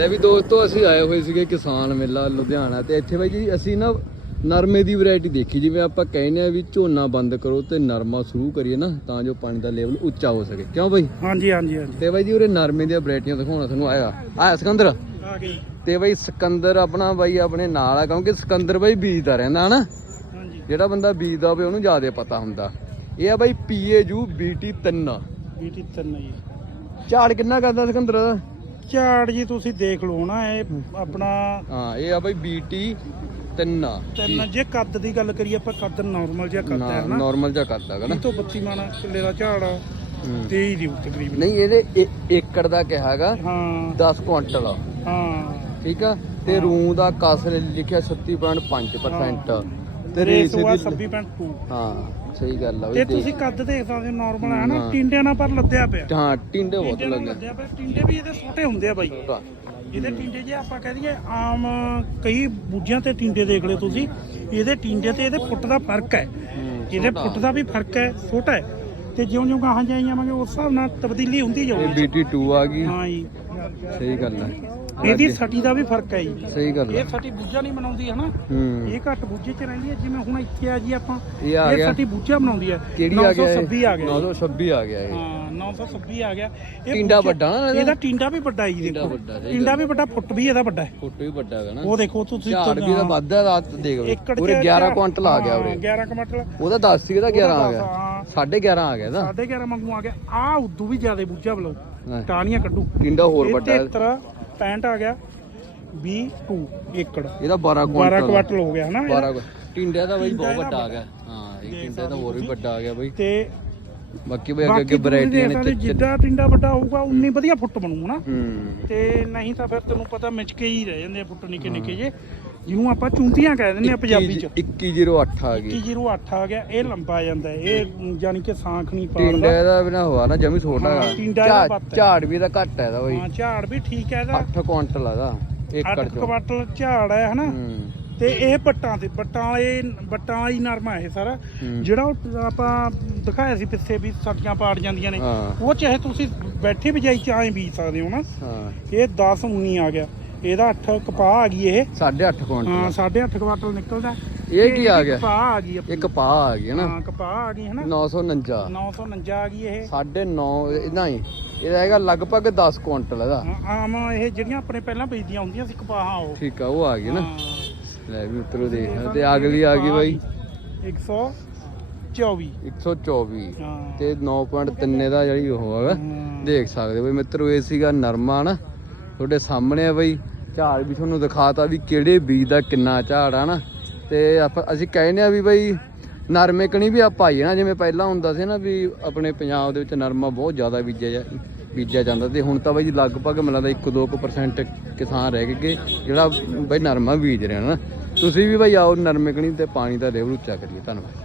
ਲੈ ਵੀ ਦੋਸਤੋ ਅਸੀਂ ਆਏ ਹੋਏ ਸੀਗੇ ਕਿਸਾਨ ਮੇਲਾ ਲੁਧਿਆਣਾ ਤੇ ਇੱਥੇ ਬਾਈ ਜੀ ਅਸੀਂ ਨਾ ਨਰਮੇ ਦੀ ਵੈਰਾਈਟੀ ਦੇਖੀ ਜਿਵੇਂ ਆਪਾਂ ਕਹਿੰਦੇ ਆ ਵੀ ਝੋਨਾ ਬੰਦ ਕਰੋ ਤੇ ਨਰਮਾ ਸ਼ੁਰੂ ਕਰੀਏ ਨਾ ਤਾਂ ਜੋ ਪਾਣੀ ਦਾ ਲੈਵਲ ਉੱਚਾ ਹੋ ਸਕੇ। ਕਿਉਂ ਬਾਈ? ਹਾਂਜੀ ਹਾਂਜੀ ਹਾਂਜੀ। ਤੇ ਬਾਈ ਜੀ ਉਰੇ ਨਰਮੇ ਦੀਆਂ ਵੈਰਾਈਟੀਆਂ ਦਿਖਾਉਣਾ ਤੁਹਾਨੂੰ ਆਇਆ। ਆਇਆ ਸਿਕੰਦਰ? ਆ ਗਈ। ਤੇ ਬਾਈ ਸਿਕੰਦਰ ਆਪਣਾ ਬਾਈ ਆਪਣੇ ਨਾਲ ਆ ਕਿਉਂਕਿ ਸਿਕੰਦਰ ਬਾਈ ਬੀਜਦਾ ਰਹਿੰਦਾ ਹਨਾ? ਹਾਂਜੀ। ਜਿਹੜਾ ਬੰਦਾ ਬੀਜਦਾ ਹੋਵੇ ਉਹਨੂੰ ਜ਼ਿਆਦਾ ਪਤਾ ਹੁੰਦਾ। ਇਹ ਆ ਬਾਈ ਪੀਏਯੂ ਬੀਟੀ 3 ਬੀਟੀ ਤਿੰਨ ਜੀ। ਝਾੜ ਕਿੰਨਾ ਕਰਦਾ ਸਿਕੰਦਰ? ਦਾ ਝਾੜ ਜੀ ਤੁਸੀਂ ਦੇਖ ਲਓ ਨਾ ਇਹ ਆਪਣਾ ਹਾਂ ਇਹ ਆ ਬਾਈ ਬੀਟੀ 3 ਤਿੰਨ ਜੇ ਕੱਦ ਦੀ ਗੱਲ ਕਰੀਏ ਆਪਾਂ ਕੱਦ ਨਾਰਮਲ ਜਿਹਾ ਕੱਦ ਹੈ ਨਾ ਨਾਰਮਲ ਜਿਹਾ ਕਰਦਾ ਹੈਗਾ ਨਾ। 20 ਤੋਂ 32 ਮਣ ਕਿੱਲੇ ਦਾ ਝਾੜ ਆ। ਹੂੰ। 23 ਦੀ ਤਕਰੀਬਨ। ਨਹੀਂ ਇਹਦੇ ਏਕੜ ਦਾ ਕਿਹਾ ਹੈਗਾ ਹਾਂ। 10 ਕੁਇੰਟਲ ਹਾਂ। ਠੀਕ ਆ? ਤੇ ਰੂ ਦਾ ਕਸ ਲਿਖਿਆ 36.5% ਤੇ ਰੇਸ ਰੇਸ ਹੋਆ ਦੀ 26.2 ਹਾਂ ਸਹੀ ਗੱਲ ਆ ਤੇ ਬਈ ਤੁਸੀਂ ਕੱਦ ਦੇਖ ਸਕਦੇ ਹੋ ਨਾਰਮਲ ਹੈ ਨਾ। ਟਿੰਡਿਆਂ ਨਾਲ ਪਰ ਲੱਦਿਆ ਪਿਆ। ਹਾਂ ਟਿੰਡੇ ਬਹੁਤ ਟਿੰਡੇ ਨਾਲ ਲੱਗੇ। ਲੱਦਿਆ ਪਿਆ। ਟਿੰਡੇ ਵੀ ਇਹਦੇ ਛੋਟੇ ਹੁੰਦੇ ਆ ਬਾਈ। ਇਹਦੇ ਟਿੰਡੇ ਜੇ ਆਪਾਂ ਕਹਿ ਦਈਏ ਆਮ ਕਈ ਬੂਝਿਆਂ ਤੇ ਟਿੰਡੇ ਦੇਖ ਲਓ ਤੁਸੀਂ। ਇਹਦੇ ਟਿੰਡੇ ਤੇ ਇਹਦੇ ਫੁੱਟ ਦਾ ਫ਼ਰਕ ਹੈ। ਇਹਦੇ ਫੁੱਟ ਦਾ ਵੀ ਫ਼ਰਕ ਹੈ ਛੋਟਾ ਹੈ। ਤੇ ਜਿਉਂ ਜਿਉਂ ਗਾਹਾਂ ਜਾਈ ਜਾਵਾਂਗੇ ਉਸ ਹਿਸਾਬ ਨਾਲ ਤਬਦੀਲੀ ਹੁੰਦੀ ਇਹ ਜਾਊਗੀ। ਬੀਟੀ 2 ਆ ਗਈ। ਹਾਂ ਜੀ। ਸਹੀ ਗੱਲ ਹੈ। ਇਹਦੀ ਸਟੀ ਦਾ ਵੀ ਫ਼ਰਕ ਹੈ ਜੀ। ਸਹੀ ਗੱਲ ਹੈ। ਇਹ ਸਟੀ ਬੂਝਾ ਨਹੀਂ ਬਣਾਉਂਦੀ ਹੈ ਨਾ ਹੂੰ। ਇਹ ਘੱਟ ਬੂਝੇ 'ਚ ਰਹਿੰਦੀ ਹੈ ਜਿਵੇਂ ਹੁਣ ਇੱਥੇ ਆ ਜੀ ਆਪਾਂ। ਇਹ ਆ ਗਿਆ। ਸਟੀ ਬੂਝਾ ਬਣਾਉਂਦੀ ਹੈ। ਕਿਹੜੀ ਆ ਗਿਆ 926 ਆ ਗਿਆ 926 ਆ ਗਿਆ ਇਹ। ਹਾਂ 926 ਆ ਗਿਆ। ਇਹ ਟਿੰਡਾ ਵੱਡਾ ਨਾ ਇਹਦਾ? ਟਿੰਡਾ ਵੀ ਵੱਡਾ ਹੈ ਜੀ ਟਿੰਡਾ ਦੇਖੋ। ਟਿੰਡਾ ਵੀ ਵੱਡਾ ਫੁੱਟ ਵੀ ਇਹਦਾ ਵੱਡਾ ਹੈ। ਫੋਟੋ ਵੀ ਵੱਡਾ ਹੈਗਾ ਨਾ। ਉਹ ਦੇਖੋ ਤੁਸੀਂ ਝਾੜ ਵੀ ਦਾ ਵੱਧਦਾ ਰਾਤ ਦੇਖ ਲਓ। ਪੂਰੇ ਚ 11 ਕੁਇੰਟਲ ਆ ਗਿਆ ਉਰੇ। 11 ਕੁਇੰਟਲ। ਉਹਦਾ 10 ਸੀ ਇਹਦਾ 11 ਆ ਗਿਆ। ਹਾਂ 11.5 ਆ ਗਿਆ ਇਹਦਾ। 11.5 ਮੰਗੂ ਆ ਗਿਆ। ਆ ਉਦੋਂ ਵੀ ਜ਼ਿਆਦਾ ਬੂਝਾ ਬਲੋ ਹਾਂ। ਟਾਹਣੀਆਂ ਕੱਢੂ। ਟਿੰਡਾ ਹੋਰ ਇਹ ਵੱਡਾ ਹੈ। 73 65 ਆ ਗਿਆ। 22 ਏਕੜ। ਇਹਦਾ 12 12 ਕੁਇੰਟਲ ਕੁਆਟਲ ਹੋ ਗਿਆ ਹਨਾ ਇਹਦਾ? 12 ਟਿੰਡੇ ਦਾ ਬਾਈ ਬਹੁਤ ਟਿੰਡਾ ਵੱਡਾ ਇਹਦਾ ਆ ਗਿਆ। ਹਾਂ ਇਹ ਟਿੰਡੇ ਦਾ ਹੋਰ ਵੀ ਵੱਡਾ ਆ ਗਿਆ ਬਾਈ। ਤੇ ਬਾਕੀ ਬਈ ਅੱਗੇ ਬਾਕੀ ਅੱਗੇ ਤੁਸੀਂ ਵੈਰਾਈਟੀਆਂ ਦੇਖ ਨੇ ਸਕਦੇ ਜਿੱਦਾਂ ਟਿੰਡਾ ਵੱਡਾ ਹੋਊਗਾ ਉਨੀ ਵਧੀਆ ਫੁੱਟ ਬਣੂ ਹਨਾ? ਤੇ ਨਹੀਂ ਤਾਂ ਫਿਰ ਤੈਨੂੰ ਪਤਾ ਮਿਚਕੇ ਹੀ ਰਹਿ ਜਾਂਦੇ ਫੁੱਟ ਨਿੱਕੇ ਨਿੱਕੇ ਜੇ। ਜਿਹਨੂੰ ਆਪਾਂ ਚੁੰਤੀਆਂ ਕਹਿ ਦਿੰਦੇ ਆ ਪੰਜਾਬੀ ਚ। 2108 ਆ ਗਈ। 2108 ਆ ਗਿਆ ਇਹ ਲੰਬਾ ਜਾਂਦਾ। ਇਹ ਯਾਨੀ ਕਿ ਸਾਂਖ ਨਹੀਂ ਟਿੰਡੇ ਪਾੜਦਾ ਦਾ ਬਿਨਾ ਹੋਆ ਨਾ ਜਮੀ ਛੋਟਾ ਹੈਗਾ। ਟਿੰਡਾ ਇਹਦਾ ਝਾੜ- ਵੀ ਇਹਦਾ ਘੱਟ ਹੈ ਇਹਦਾ ਬਾਈ। ਹਾਂ ਝਾੜ ਵੀ ਠੀਕ ਹੈ ਇਹਦਾ। 8 ਕੁਇੰਟਲ ਆ ਇਹਦਾ ਏਕੜ 8 ਚ ਕੁਆਟਲ ਝਾੜ ਹੈ ਹਨਾ? ਤੇ ਇਹ ਬੱਟਾਂ ਤੇ ਬੱਟਾਂ ਵਾਲੇ ਬੱਟਾਂ ਵਾਲੀ ਨਰਮਾ ਇਹ ਸਾਰਾ। ਜਿਹੜਾ ਆਪਾਂ ਦਿਖਾਇਆ ਸੀ ਪਿੱਛੇ ਵੀ ਸਟੀਆਂ ਪਾੜ ਜਾਂਦੀਆਂ ਨੇ। ਉਹ ਚਾਹੇ ਤੁਸੀਂ ਬੈਠੇ ਬਿਜਾਈ ਚ ਐਂ ਬੀਜ ਸਕਦੇ ਹੋ ਨਾ। ਇਹ 10 19 ਆ ਗਿਆ। ਇਹਦਾ 8 ਕਪਾਹ ਆ ਗਈ ਇਹ। 8.5 ਕੁਇੰਟਲ। ਹਾਂ 8.5 ਕੁਆਟਲ ਨਿਕਲਦਾ। ਇਹ ਕੀ ਆ ਗਿਆ? ਕਪਾਹ ਆ ਗਈ ਆਪਣੀ। ਇੱਕ ਪਾ ਆ ਗਈ ਹੈ ਨਾ। ਹਾਂ ਕਪਾਹ ਆ ਗਈ ਹੈ ਨਾ। 949 949 ਆ ਗਈ ਇਹ। 9.5 ਇਦਾਂ ਹੀ ਇਹਦਾ ਹੈਗਾ ਲਗਭਗ 10 ਕੁਇੰਟਲ ਇਹਦਾ। ਹਾਂ, ਆਮ ਇਹ ਜਿਹੜੀਆਂ ਆਪਣੇ ਪਹਿਲਾਂ ਬੀਜਦੀਆਂ ਹੁੰਦੀਆਂ ਸੀ ਕਪਾਹਾਂ ਉਹ। ਠੀਕ ਆ ਉਹ ਆ ਗਈ ਨਾ। ਲੈ ਵੀ ਉਤਰੋ ਦੇਖ ਤੇ ਅਗਲੀ ਆ ਗਈ ਬਾਈ। 124 124 ਹਾਂ। ਤੇ 9.3 ਦਾ ਜਿਹੜੀ ਉਹ ਹੈਗਾ। ਹਾਂ। ਦੇਖ ਸਕਦੇ ਹੋ ਬਈ ਮਿੱਤਰੋ ਇਹ ਸੀਗਾ ਨਰਮਾ ਨਾ। ਤੁਹਾਡੇ ਸਾਹਮਣੇ ਆ ਬਈ। ਝਾੜ ਵੀ ਤੁਹਾਨੂੰ ਦਿਖਾਤਾ ਵੀ ਕਿਹੜੇ ਬੀਜ ਦਾ ਕਿੰਨਾ ਝਾੜ ਆ ਨਾ। ਤੇ ਆਪਾਂ, ਅਸੀਂ ਕਹਿੰਦੇ ਆ ਵੀ ਬਈ ਨਰਮੇ ਕਣੀ ਵੀ ਆਪਾਂ ਆਈਏ ਨਾ, ਜਿਵੇਂ ਪਹਿਲਾਂ ਹੁੰਦਾ ਸੀ ਨਾ ਵੀ ਆਪਣੇ ਪੰਜਾਬ ਦੇ ਵਿੱਚ ਨਰਮਾ ਬਹੁਤ ਜ਼ਿਆਦਾ ਬੀਜਿਆ ਜਾ, ਬੀਜਿਆ ਜਾਂਦਾ ਤੇ ਹੁਣ ਤਾਂ ਬਈ ਲਗਭਗ ਮਿਲਦਾ 1-2% ਕਿਸਾਨ ਰਹਿ ਗਏ, ਜਿਹੜਾ ਬਈ ਨਰਮਾ ਬੀਜ ਰਿਹਾ ਹਨ ਨਾ। ਤੁਸੀਂ ਵੀ ਬਈ ਆਓ ਨਰਮੇ ਕਣੀ ਤੇ ਪਾਣੀ ਦਾ ਲੈਵਲ ਉੱਚਾ ਕਰੀਏ। ਧੰਨਵਾਦ।